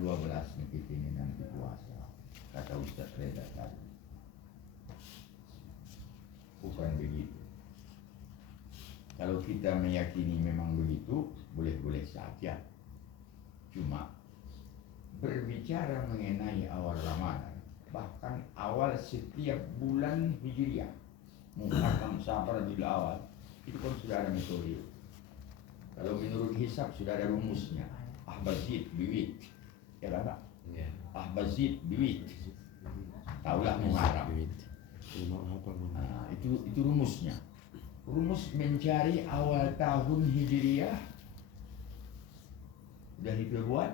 12 nih kita ini nanti puasa, kata Ustaz Reda tadi. Bukan begitu. Kalau kita meyakini memang begitu, boleh-boleh saja. Cuma berbicara mengenai awal Ramadan, bahkan awal setiap bulan Hijriah, Muharram, Safar, Rabiul Awal, itu pun sudah ada metode. Kalau menurut hisab sudah ada rumusnya. Ahbazid biwit, ya kan Pak? Ya. Ahbazid biwit. Taulah Muharram. Nah, itu rumusnya. Rumus mencari awal tahun Hijriah sudah dibuat.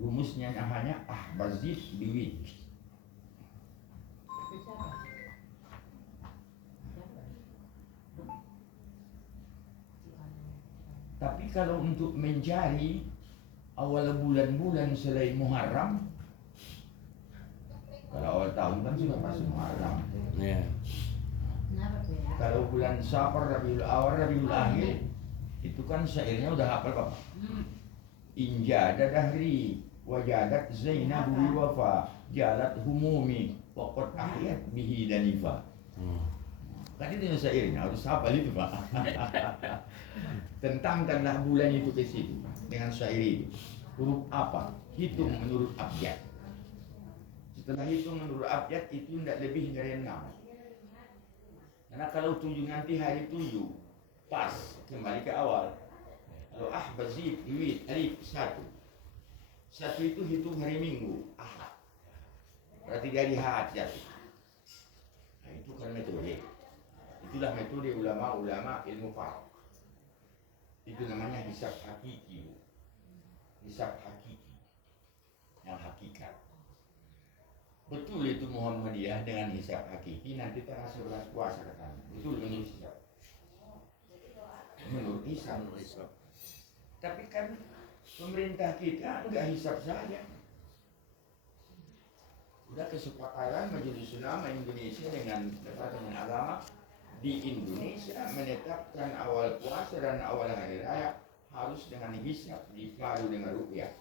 Rumusnya namanya Ahbazid biwit. Tapi kalau untuk mencari awal bulan-bulan selain Muharram, kalau awal tahun kan sudah pasti Muharram. Yeah. Kalau bulan Safar, Rabiul Awal, Rabiul Akhir, itu kan syairnya udah hafal Bapak. Injada dahri, wajadat Zainabu wafa, jalat humumi, waqad ahyat bihi danifa. Kan itu syairnya, harus hafal itu Pak. Tentangkanlah bulan itu ke situ dengan syair itu. Huruf apa? Hitung menurut abjad. Setelah hitung menurut abjad itu tidak lebih dari 6. Karena kalau 7 nanti hari 7 pas kembali ke awal. Kalau Ahbazid biwit alif 1. 1 itu hitung hari Minggu, Ahad. Berarti dari Ahad jatuh. Nah, itu kan metode. Itulah metode ulama-ulama ilmu falak. Itu namanya hisab hakiki. Hisab hakiki. Yang hakikat. Betul itu Muhammadiyah dengan hisab hakiki nanti tanggal 11 puasa katanya. Betul menurut hisab. Menurut hisab. Tapi kan pemerintah kita enggak hisab saja. Sudah kesepakatan Majelis Ulama Indonesia dengan Departemen Agama di Indonesia menetapkan awal puasa dan awal hari raya harus dengan hisab dipadu dengan rupiah.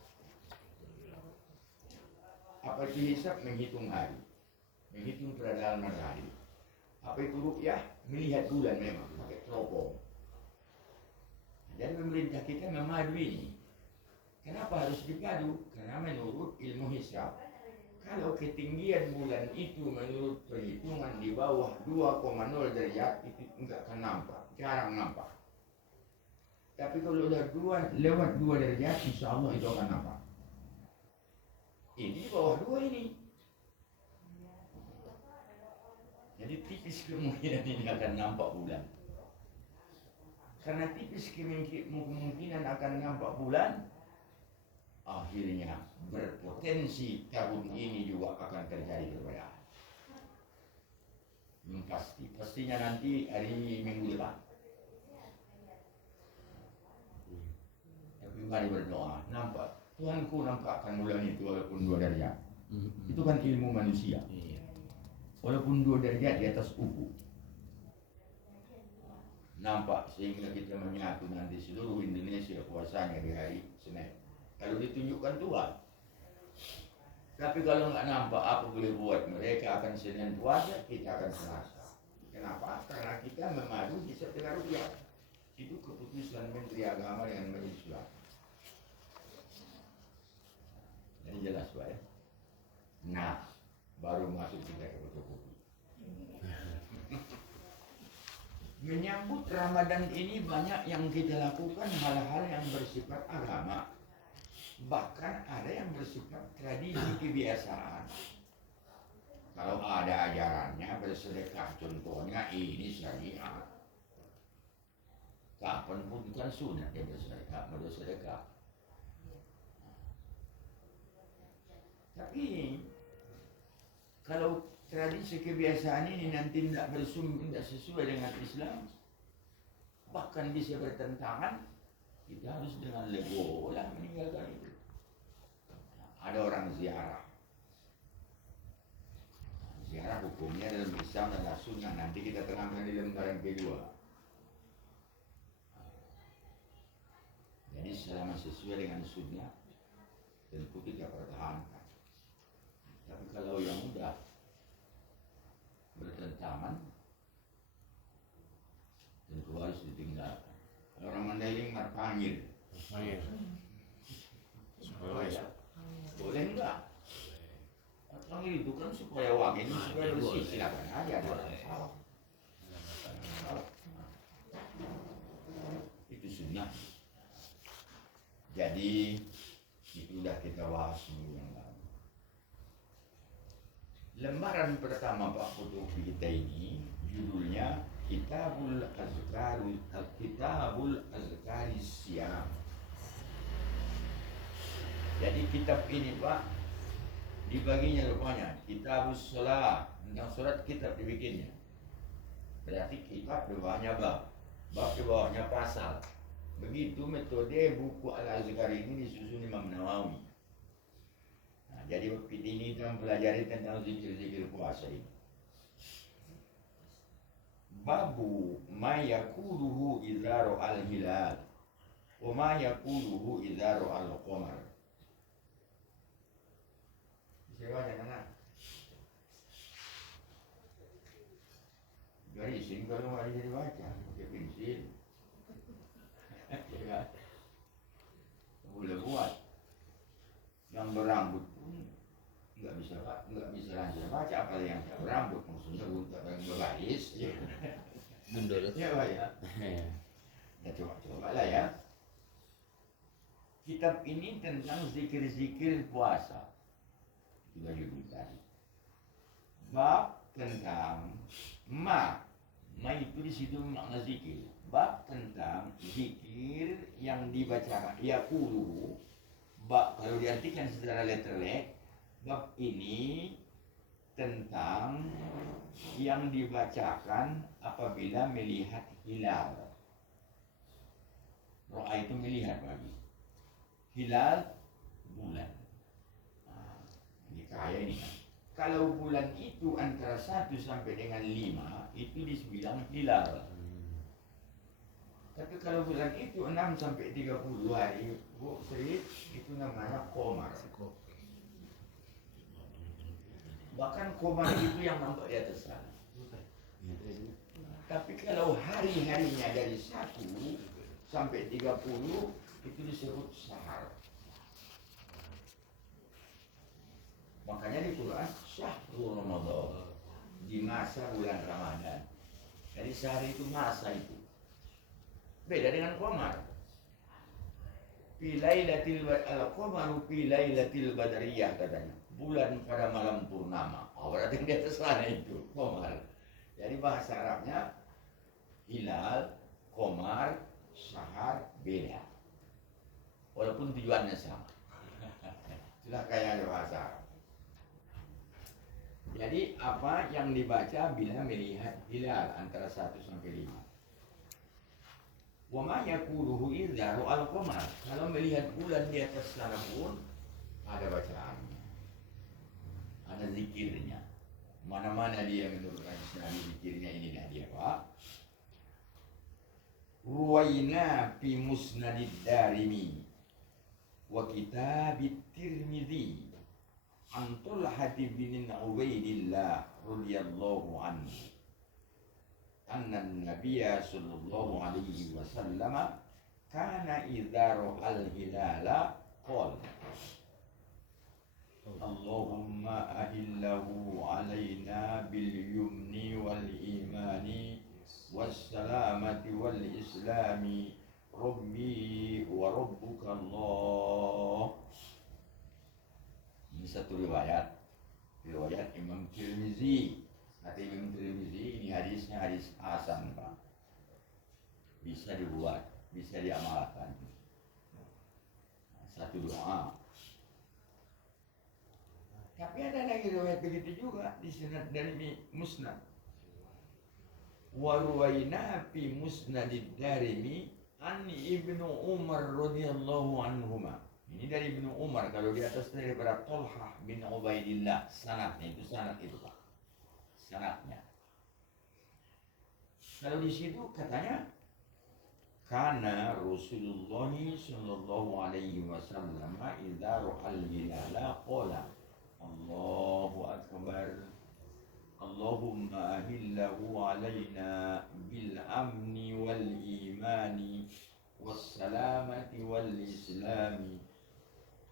Apa itu hisab? Menghitung hari, menghitung peredaran matahari. Apa itu rupiah? Melihat bulan memang pakai teropong. Jadi pemerintah kita memadu ini. Kenapa harus dipadu? Karena menurut ilmu hisab, kalau ketinggian bulan itu menurut perhitungan di bawah 2,0 derajat itu enggak akan nampak, jarang nampak. Tapi kalau lewat 2 derajat, insya Allah itu akan nampak. Ini di bawah 2 ini. Jadi tipis kemungkinan ini akan nampak bulan. Karena tipis kemungkinan akan nampak bulan, akhirnya berpotensi tahun ini juga akan terjadi perbedaan. Pastinya nanti hari Minggu depan. Tapi mari berdoa, nampak Tuhanku nampakkan bulan itu walaupun 2 derajat. Itu kan ilmu manusia. Walaupun 2 derajat di atas ufuk. Nampak sehingga kita menyatu nanti seluruh Indonesia puasanya di hari Senin. Kalau ditunjukkan Tuhan. Tapi kalau nggak nampak apa boleh buat, mereka akan Senin puasa, kita akan Selasa. Kenapa? Karena kita memadu hisab dengan rupiah. Itu keputusan Menteri Agama dengan Majelis Ulama. Ini jelas Pak ya. Nah, baru masuk kita ke fotokopi. Menyambut Ramadan ini banyak yang kita lakukan hal-hal yang bersifat agama. Bahkan ada yang bersifat tradisi kebiasaan. Kalau ada ajarannya bersedekah, contohnya ini syariat. Kapan pun bukan sunat dia bersedekah. Tapi kalau tradisi kebiasaan ini nanti tidak sesuai dengan Islam, bahkan bisa bertentangan, kita harus dengan legowo lah meninggalkan itu. Ada orang ziarah. Ziarah hukumnya dalam Islam adalah sunnah. Nanti kita terangkan di lembaran kedua. Jadi selama sesuai dengan sunnah, tentu kita pertahankan. kalau yang udah bertentangan tentu harus ditinggalkan. Orang Mandailing panggil. Supaya boleh enggak? Panggil itu kan supaya wangi ini supaya bersih, silakan aja, ada masalah. Itu sunnah. Jadi itu sudah kita bahas minggu yang lalu. Lembaran pertama Pak fotokopi kita ini judulnya Kitabul Azkari Siam. Jadi kitab ini Pak dibaginya rupanya Kitabus Shalah, tentang surat kitab dibikinnya. Berarti kitab di bawahnya bab di bawahnya pasal. Begitu metode buku Al-Azkari ini disusun Imam Nawawi. Nah, jadi waktu ini kita mempelajari tentang zikir-zikir puasa ini. Babu ma yakuluhu idza al-hilal wa ma yakuluhu idza al-qamar. Bisa baca kan? Garisin kalau nggak bisa dibaca, pakai pensil. Ya, boleh buat. Yang berambut pun nggak bisa lancar baca, apalagi yang tak berambut, maksudnya untuk yang berbaris. Ya. Mundur. Ya Pak ya. Ya coba lah ya. Kitab ini tentang zikir-zikir puasa. Juga judul tadi. Bab tentang ma itu di situ makna zikir. Bab tentang zikir yang dibacakan. Yaqulu, bab kalau diartikan secara letterlek, bab ini tentang yang dibacakan apabila melihat hilal. Ro'a itu melihat lagi. Hilal bulan. Nah, ini kaya ini kan. Kalau bulan itu antara 1 sampai dengan 5 itu dibilang hilal. Tapi kalau bulan itu 6 sampai 30 hari, Bu Sri, itu namanya qamar. Bahkan qamar itu yang nampak di atas sana. Tapi kalau hari-harinya dari 1 sampai 30 itu disebut sahar. Makanya di Quran syahrul Ramadan, di masa bulan Ramadan. Jadi sehari itu masa itu. Beda dengan qamar. Fi lailatil al-qamaru fi lailatil badariyah katanya. Bulan pada malam purnama. Oh, berarti di atas sana itu qamar. Jadi bahasa Arabnya hilal, qamar, sahar beda. Walaupun tujuannya sama. Itulah kayaknya bahasa Arab. Jadi apa yang dibaca bila melihat hilal antara 1 sampai 5. Wa ma yaquluhu idza ra'al qamar. Kalau melihat bulan di atas sana pun ada bacaannya. Ada zikirnya. Mana-mana dia menurut Nabi zikirnya ini dah dia, Pak. Ruwaina fi musnadid Darimi wa kitabit Tirmidzi an Talhah bin Ubaidillah radhiyallahu anhu anna an-nabiyya sallallahu alaihi wasallam kana idza ra'al hilala qala Allahumma ahillahu alaina bil yumni wal imani was salamati wal islami rabbi wa rabbuka Allah. Ini satu riwayat Imam Tirmizi. Kata Imam Tirmizi, ini hadisnya hadis hasan, Pak. Bisa dibuat, bisa diamalkan. Satu doa. Tapi ada lagi riwayat begitu juga di Sunad dari Musnad. Wa ruwaina fi Musnadid Darimi an Ibnu Umar radhiyallahu anhuma. Ini dari Ibnu Umar, kalau di atas daripada Talhah bin Ubaidillah, sanadnya itu Pak. Sanadnya. Kalau di situ katanya kana Rasulullah sallallahu alaihi wasallam idza ra'al hilala qala Allahu Allahumma ahillahu alaina bil amni wal imani was salamati wal islami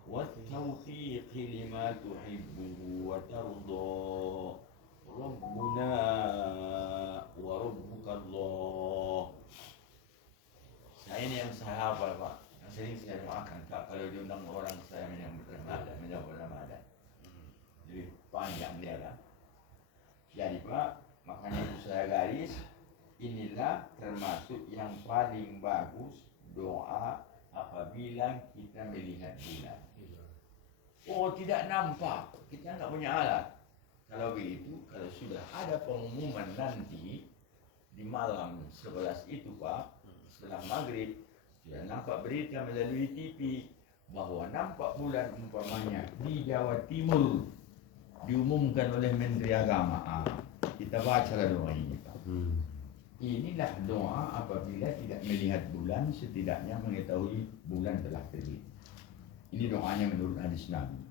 wat taufiqi lima tuhibbu wa tarda Rabbuna wa rabbukallah. Saya ini yang saya hafal, Pak, yang sering saya doakan, Kak, kalau diundang orang saya menyambut Ramadan. Jadi panjang dia kan. Jadi Pak, makanya itu saya garis, inilah termasuk yang paling bagus doa apabila kita melihat bulan. Oh, tidak nampak, kita nggak punya alat. Kalau begitu, kalau sudah ada pengumuman nanti di malam 11 itu Pak, setelah maghrib, sudah nampak berita melalui TV bahwa nampak bulan umpamanya di Jawa Timur diumumkan oleh Menteri Agama. Kita bacalah doa ini Pak. Inilah doa apabila tidak melihat bulan, setidaknya mengetahui bulan telah terbit. Ini doanya menurut hadis Nabi.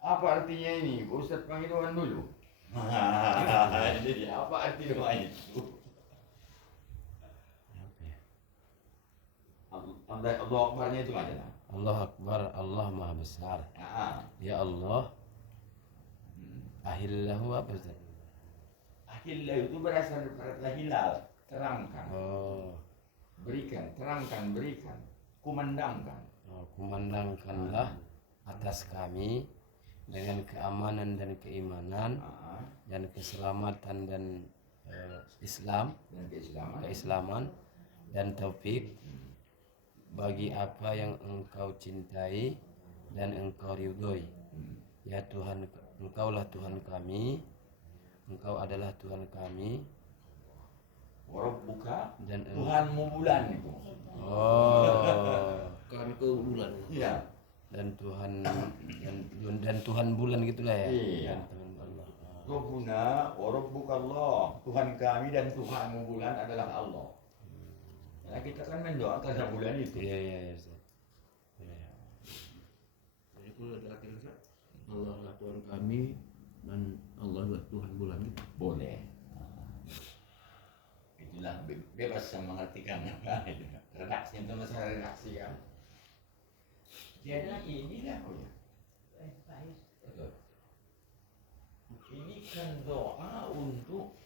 Apa artinya ini? Ustaz panggil doa dulu. Jadi apa arti doa itu? Allah Akbarnya itu adalah Allah Akbar, Allah Maha Besar. Ya Allah, ahillahu apa Ustaz? Ahillahu itu berasal dari kata hilal, terangkan. Oh, Berikan, terangkan, berikan, kumandangkan. Kumandangkanlah atas kami dengan keamanan dan keimanan dan keselamatan dan Islam Dan keislaman dan taufik bagi apa yang Engkau cintai dan Engkau ridhoi. Ya Tuhan, Engkaulah Tuhan kami, Engkau adalah Tuhan kami. Warabbuka Dan Tuhanmu bulan itu. Oh, Kan ke bulan. Iya. dan Tuhan bulan gitulah ya. Iya. Dan Tuhan Allah. Rabbuna wa rabbukallah. Tuhan kami dan Tuhanmu bulan adalah Allah. Nah, kita kan mendoakan bulan itu. Iya. Ustaz. Iya. Jadi kalau ada akhirnya Allah lah Tuhan kami dan Allah lah Tuhan bulan itu. Boleh. Itulah bebas yang mengartikan. Redaksi itu masalah redaksi kan. Jadi inilah betul. Ini kan doa untuk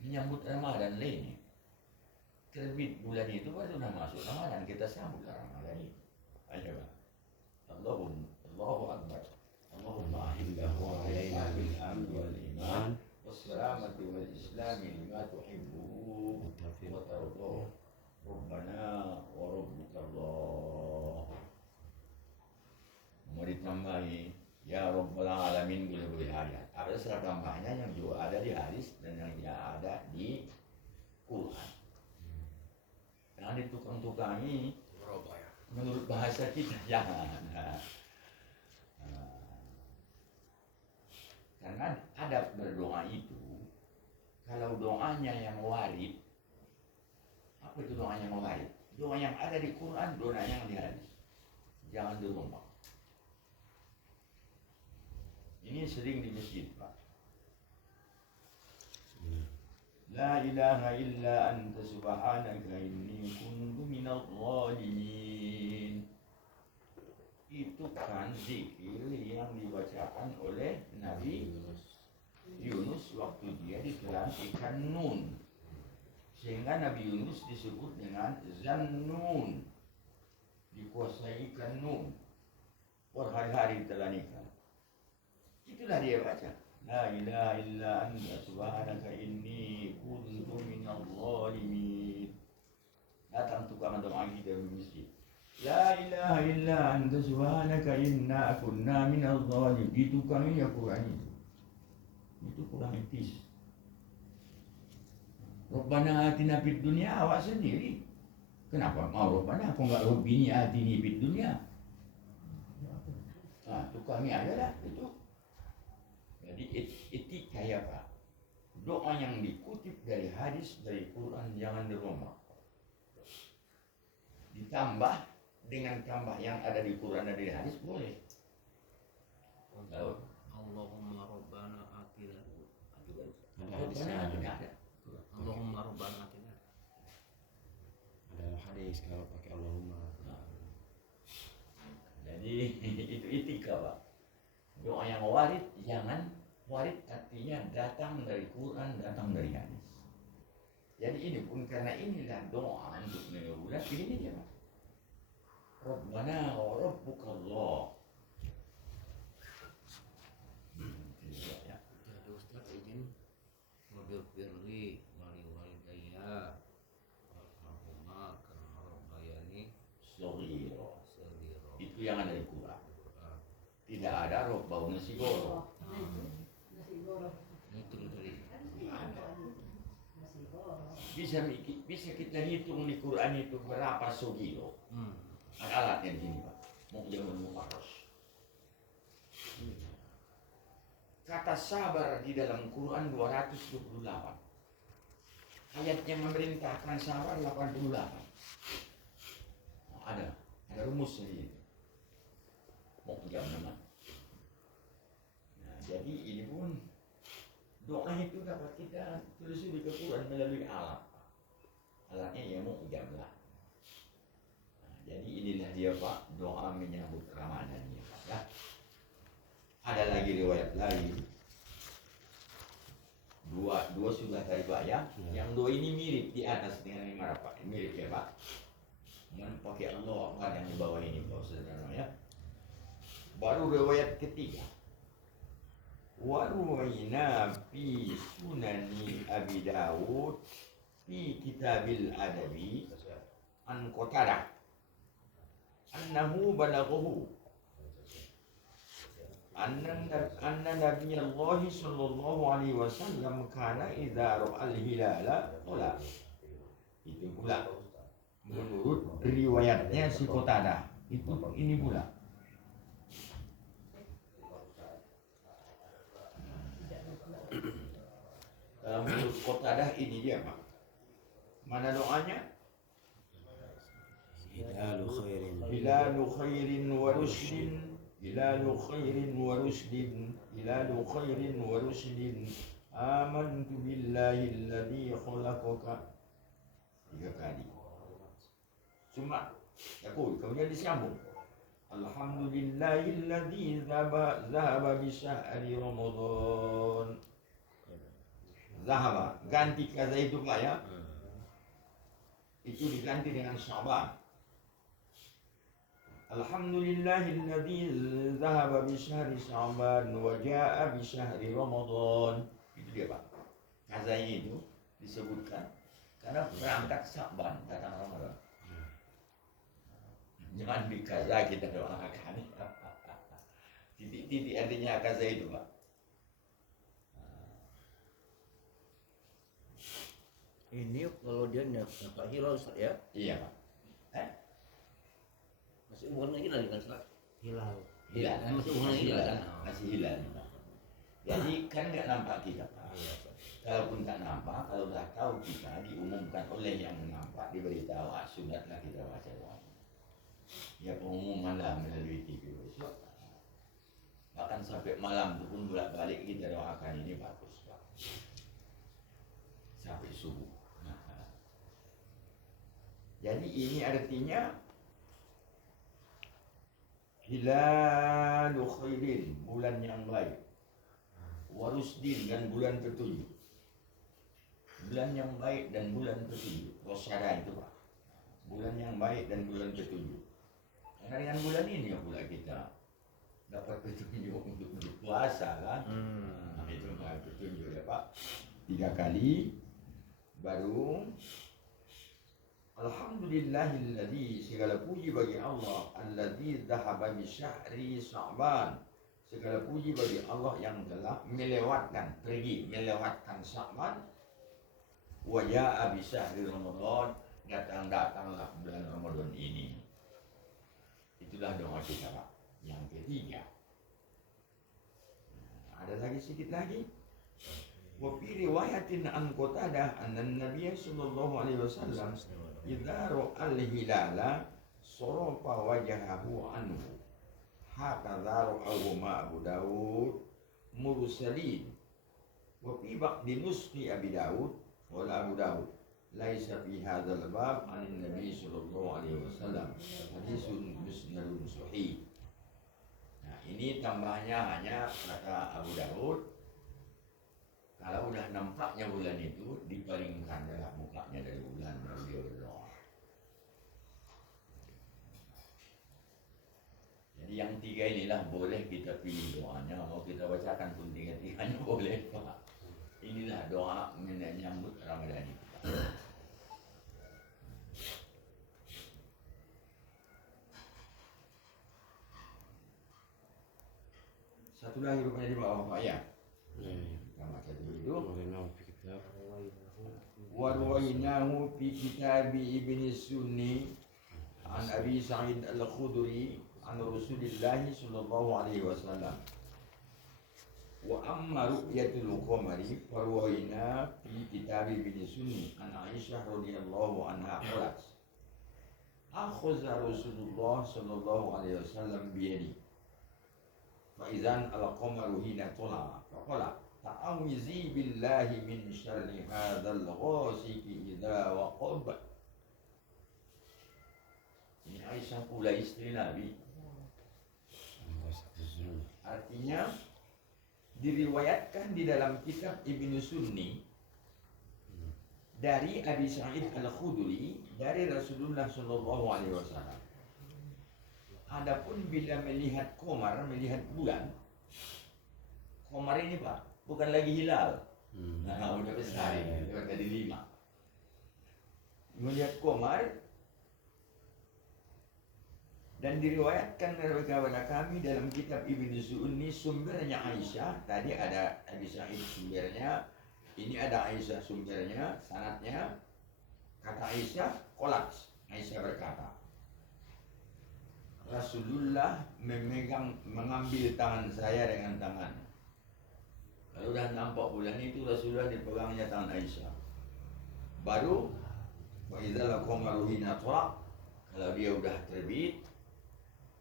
menyambut Ramadan lainnya. Terbit bulan itu baru sudah masuk Ramadan, kita sambut Ramadan itu. Ayo Pak. Allahu Akbar. Allahumma ahillahu alaina bil amni wal iman was salamati wal islami lima tuhibbu wa tarda. Rabbana wa rabbukallah. Mau ditambahi ya Rabbal Alamin boleh ayat. Ada serah tambahnya yang juga ada di hadis dan yang ada di Quran. Jangan ditukang-tukangi menurut bahasa kita, jangan. Karena adab berdoa itu, kalau doanya yang warid, apa itu doa yang warid? Doa yang ada di Quran, doa yang di hadis. Jangan dirubah. Ini sering di masjid, Pak. La ilaha illa anta subhanaka inni kuntu minal zalimin. Itu kan zikir yang dibacakan oleh Nabi Yunus waktu dia ditelan ikan nun. Sehingga Nabi Yunus disebut dengan Zannun, dikuasai ikan nun, berhari-hari ditelan ikan. Itulah dia baca. La ilaha illa anta subhanaka inni kuntu minal zalimin. Datang tukang doa kita di masjid. La ilaha illa anta subhanaka inna kunna minal zalimin. Ditukangi ya Quran itu. Itu Quran etis. Rabbana atina fid dunya, awak sendiri. Kenapa mau Rabbana? Aku enggak Rabbini atini fid dunya. Nah, tukangi aja lah itu. Jadi etika ya Pak. Doa yang dikutip dari hadis, dari Quran jangan dirombak. Ditambah dengan tambah yang ada di Quran dan di hadis boleh. Kalau Allahumma rabbana atina. Ada hadisnya, Tidak ada. Allahumma rabbana atina. ada hadis kalau pakai Allahumma. Jadi itu etika Pak. Doa yang warid jangan warid artinya datang dari Quran, datang dari hadis. Jadi ini pun karena inilah doa untuk menyuruh ini dia Pak. Rabbana wa rabbukallah. Ya. Jadi Ustaz izin mobil firli wali walidayya warhamhuma kama rabbayani Shogiro. shaghira. Itu yang ada di Quran. Tidak ada robbau nasigoro. Itu dari Bisa kita hitung di Quran itu berapa sogiro. Ada alatnya di sini Pak. Mau jangan mufaros. Kata sabar di dalam Quran 228. Ayatnya memerintahkan sabar 88. Ada rumus sendiri. Mau jam nama. Nah, jadi ini pun doa itu dapat kita telusuri ke Quran melalui alat. Alatnya ya mau jam lah. Nah, jadi inilah dia Pak doa menyambut Ramadan ya Pak ya. Ada lagi riwayat lain. Dua sudah tadi Pak ya. Yang dua ini mirip di atas dengan yang mana Pak? Mirip ya Pak. Yang pakai Allah ada yang di bawah ini Pak saudara ya. Baru riwayat ketiga. Waruwaina fi sunani Abi Dawud fi kitabil adabi an Qatadah annahu balaghahu anna Nabiyallahi sallallahu alaihi wasallam kana idza ra'al hilala qala. Itu pula menurut riwayatnya si Qatadah. Itu ini pula. Dalam menurut Qatadah ini dia Pak. Mana doanya? Hilalu khairin. Hilalu khairin wa rushdin. Hilalu khairin wa rushdin. Hilalu khairin wa rushdin. Amantu billahi alladhi khalaqaka. 3 kali. Cuma kemudian disambung. Alhamdulillahilladzi zahaba bi syahri Ramadan. Zahaba, ganti kata itu Pak ya. Itu diganti dengan Sya'ban. Alhamdulillahilladzi zahaba bi syahri Sya'ban wa jaa'a bi syahri Ramadan. Itu dia Pak. Kazanya itu disebutkan karena berangkat Sya'ban datang Ramadan. Jangan dikaza kita doakan. Titik-titik artinya kaza itu Pak. ini kalau dia dapat hilal Ustaz ya. Iya Pak. Masih umurnya lagi kan Ustaz? Hilal. Hilal. Masih umurnya hilal kan? Masih hilal. Jadi kan nggak nampak kita Pak. Kalaupun tak nampak, kalau dah tahu kita diumumkan oleh yang nampak, diberitahu sunatlah kita baca doa. Ya pengumuman lah melalui TV besok. Bahkan sampai malam itu pun bolak-balik kita doakan ini bagus Pak. Sampai subuh. Jadi ini artinya hilalu khairin, bulan yang baik. Warusdin, dan bulan petunjuk. Bulan yang baik dan bulan petunjuk. Rosyada itu Pak. Bulan yang baik dan bulan petunjuk. Karena dengan bulan ini ya pula kita dapat petunjuk untuk berpuasa kan. Nah, itu petunjuk ya Pak. 3 kali. Baru Alhamdulillahilladzi, segala puji bagi Allah, alladzi dhahaba bi syahri Sya'ban. Segala puji bagi Allah yang telah melewatkan Sya'ban. Wa jaa'a bi syahri Ramadan, datanglah bulan Ramadan ini. Itulah doa kita Pak. Yang ketiga. Ada lagi sedikit lagi. Wa fi riwayatin an Qatadah anna Nabiy sallallahu alaihi wasallam idza ra'al hilala sarafa wajhahu anhu. Hakadha ra'ahu Abu Dawud mursalin. Wa fi ba'di nusni Abi Dawud wa Abu Dawud laisa fi hadzal bab an Nabi sallallahu alaihi wasallam hadisun musnadun sahih. Nah, ini tambahnya hanya kata Abu Dawud, kalau udah nampaknya bulan itu dipalingkan adalah mukanya dari bulan baru dia berdoa. Jadi yang tiga inilah boleh kita pilih doanya, mau kita bacakan pun tiga-tiganya boleh Pak. Inilah doa menyambut Ramadan itu. Satu lagi rupanya di bawah Pak ya. Kita baca dulu. Warwainahu fi kitab Ibn Sunni an Abi Sa'id al-Khudri an Rasulillah sallallahu alaihi wasallam. Wa amma ru'yatul qamari warwaina fi kitab Ibn Sunni an Aisyah radhiyallahu anha qalat akhadha Rasulullah sallallahu alaihi wasallam bi yadi fa idzan al-qamaru hina tala faqala ta'awizi billahi min syarri hadzal ghasiki idza waqab. Ini Aisyah pula istri Nabi. Artinya diriwayatkan di dalam kitab Ibnu Sunni dari Abi Sa'id al-Khudri dari Rasulullah sallallahu alaihi wasallam. Adapun bila melihat qamar, melihat bulan, qamar ini Pak bukan lagi hilal. Nah, udah besar ini, udah jadi 5. Melihat qamar dan diriwayatkan kepada kami dalam kitab Ibnu Sunni sumbernya Aisyah. Tadi ada Abi Sa'id sumbernya, ini ada Aisyah sumbernya, sanadnya. Kata Aisyah, kolaks. Aisyah berkata, Rasulullah mengambil tangan saya dengan tangan. Kalau udah nampak bulan itu Rasulullah dipegangnya tangan Aisyah. Baru wa idzal qamaru hina tala, kalau dia udah terbit,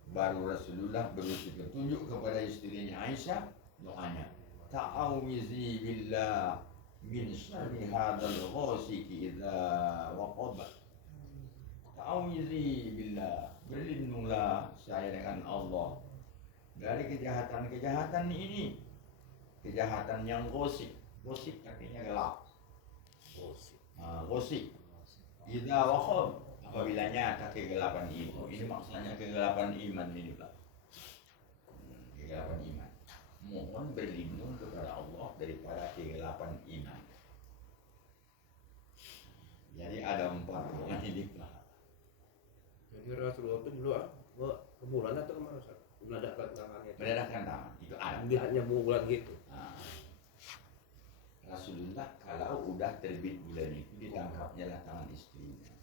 baru Rasulullah berusaha petunjuk kepada istrinya Aisyah doanya. Ta'awizi billah min syarri hadzal ghasiki idza waqab. Ta'awizi billah, berlindunglah saya dengan Allah dari kejahatan-kejahatan ini. Kejahatan yang gosip. Gosip artinya gelap. Gosip. Idza waqab, apabila nyata kegelapan itu. Ini maksudnya kegelapan iman ini Pak. Kegelapan iman. Mohon berlindung kepada Allah daripada kegelapan iman. Jadi ada 4 orang ini Pak. Jadi Rasulullah itu dulu ke bulan atau kemana Ustaz? Menadahkan tangannya. Menadahkan tangan. Itu ada. Lihatnya bulan gitu. Rasulullah kalau udah terbit bulan itu ditangkapnya lah tangan istrinya.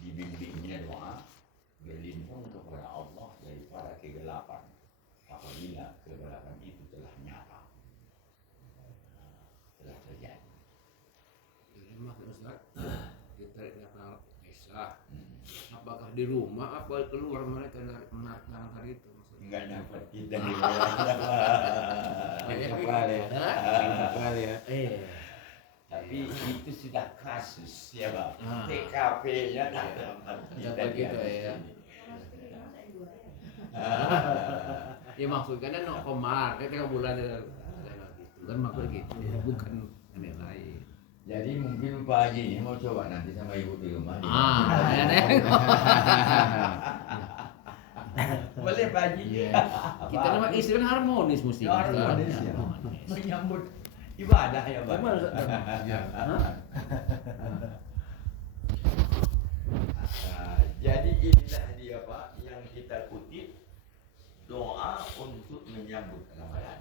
Dibimbingnya doa berlindung kepada Allah daripada kegelapan apabila kegelapan itu telah nyata, telah terjadi. Jadi maksud Ustaz, kita lihat Aisyah. Apakah di rumah apa keluar mereka dari menarik tangan hari itu? Enggak dapat kita di ya. Tapi itu sudah kasus ya Pak. TKP-nya tak dapat kita gitu ya. Ya maksudnya kan komar, kita bulan gitu kan maksud gitu, bukan aneh lain. Jadi mungkin Pak Haji ini mau coba nanti sama ibu di rumah. Ya deh. Boleh Pak Haji. Kita nama istri kan harmonis mesti. Harmonis ya. Menyambut ibadah ya Pak. Jadi inilah dia Pak yang kita kutip doa untuk menyambut Ramadan.